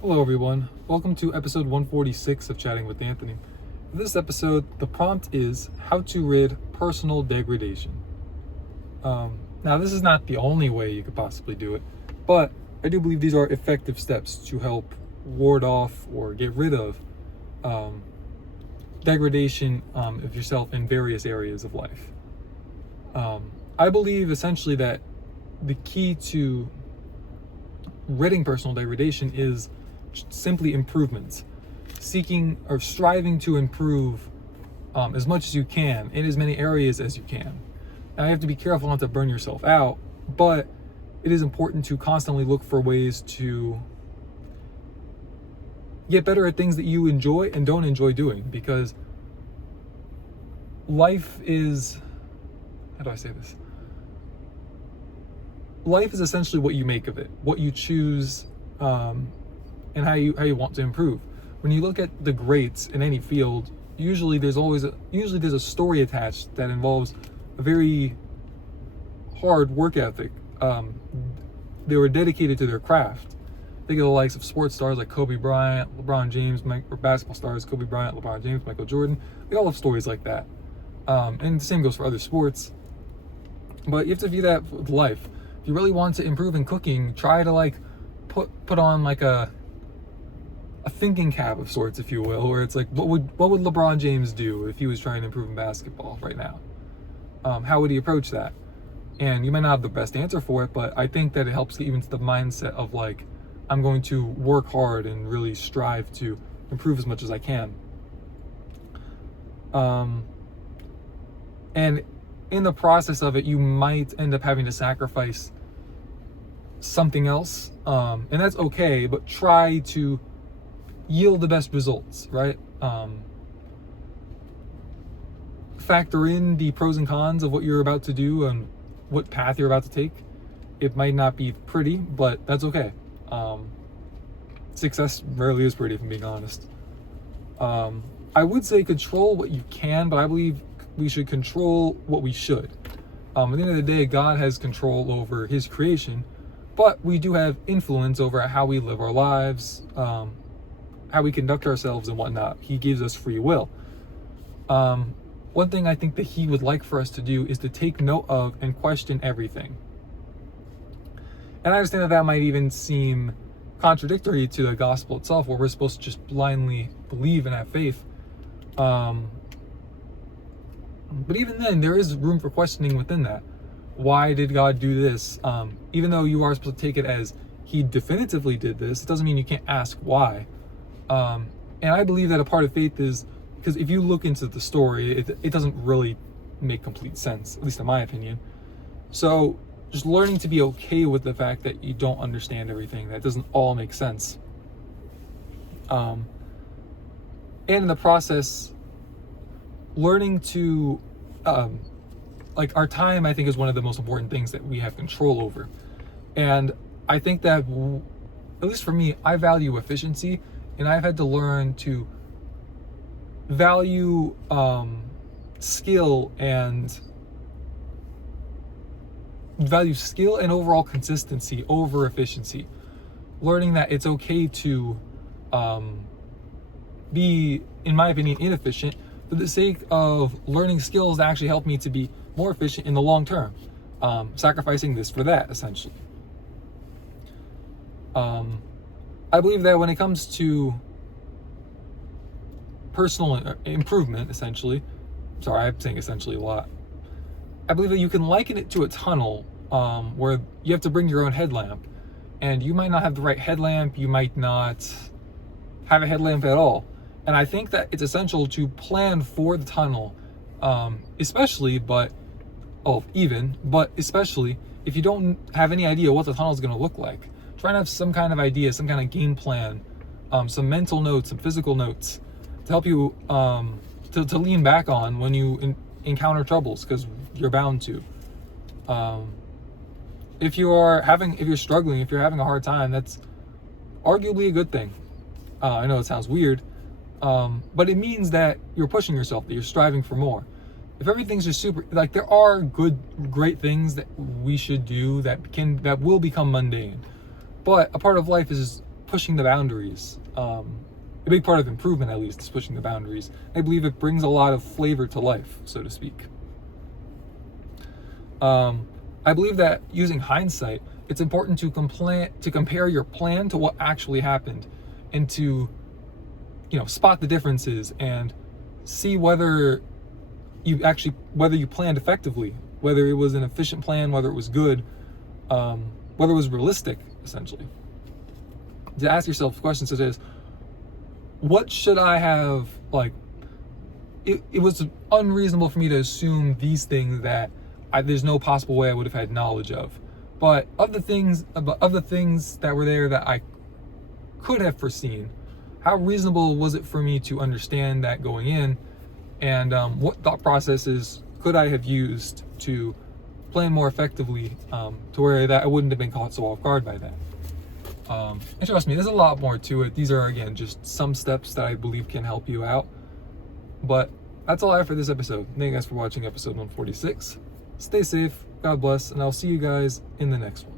Hello, everyone. Welcome to episode 146 of Chatting with Anthony. For this episode, the prompt is how to rid personal degradation. Now, this is not the only way you could possibly do it, but I do believe these are effective steps to help ward off or get rid of degradation of yourself in various areas of life. I believe essentially that the key to ridding personal degradation is simply improvements, seeking or striving to improve as much as you can in as many areas as you can. Now, you have to be careful not to burn yourself out, but it is important to constantly look for ways to get better at things that you enjoy and don't enjoy doing, because life is, how do I say this? Life is essentially what you make of it, what you choose, and how you want to improve. When you look at the greats in any field, usually there's a story attached that involves a very hard work ethic. They were dedicated to their craft. Think of the likes of sports stars like Kobe Bryant, LeBron James, or basketball stars, Kobe Bryant, LeBron James, Michael Jordan. They all have stories like that. And the same goes for other sports. But you have to view that with life. If you really want to improve in cooking, try to put on a thinking cap of sorts, if you will, where it's like, what would LeBron James do if he was trying to improve in basketball right now? How would he approach that? And you might not have the best answer for it, but I think that it helps get you into the mindset of I'm going to work hard and really strive to improve as much as I can. And in the process of it, you might end up having to sacrifice something else, and that's okay, but try to yield the best results, right? Factor in the pros and cons of what you're about to do and what path you're about to take. It might not be pretty, but that's okay. Success rarely is pretty, if I'm being honest. I would say control what you can, but I believe we should control what we should. At the end of the day, God has control over his creation, but we do have influence over how we live our lives, how we conduct ourselves and whatnot. He gives us free will. One thing I think that he would like for us to do is to take note of and question everything. And I understand that might even seem contradictory to the gospel itself, where we're supposed to just blindly believe and have faith. But even then, there is room for questioning within that. Why did God do this? Even though you are supposed to take it as he definitively did this, it doesn't mean you can't ask why. And I believe that a part of faith is, because if you look into the story, it doesn't really make complete sense, at least in my opinion. So just learning to be okay with the fact that you don't understand everything, that doesn't all make sense. And in the process, learning to, our time, I think, is one of the most important things that we have control over. And I think that, at least for me, I value efficiency, and I've had to learn to value skill and overall consistency over efficiency. Learning that it's okay to be, in my opinion, inefficient for the sake of learning skills that actually help me to be more efficient in the long term. Sacrificing this for that, essentially. I believe that when it comes to personal improvement, essentially, sorry, I'm saying essentially a lot, I believe that you can liken it to a tunnel where you have to bring your own headlamp, and you might not have the right headlamp, you might not have a headlamp at all. And I think that it's essential to plan for the tunnel, especially if you don't have any idea what the tunnel is going to look like. Try to have some kind of idea, some kind of game plan, some mental notes, some physical notes to help you to lean back on when you encounter troubles, because you're bound to. If you're struggling, if you're having a hard time, that's arguably a good thing. I know it sounds weird, but it means that you're pushing yourself, that you're striving for more. If everything's just super, there are great things that we should do that will become mundane. But a part of life is pushing the boundaries. A big part of improvement, at least, is pushing the boundaries. I believe it brings a lot of flavor to life, so to speak. I believe that using hindsight, it's important to compare your plan to what actually happened, and to, spot the differences and see whether you planned effectively, whether it was an efficient plan, whether it was good, whether it was realistic, essentially. To ask yourself questions such as, what should I have, it was unreasonable for me to assume these things that there's no possible way I would have had knowledge of. But of the things that were there that I could have foreseen, how reasonable was it for me to understand that going in? And what thought processes could I have used to plan more effectively, to where that I wouldn't have been caught so off guard by that? And trust me, there's a lot more to it. These are, again, just some steps that I believe can help you out. But that's all I have for this episode. Thank you guys for watching episode 146. Stay safe, God bless, and I'll see you guys in the next one.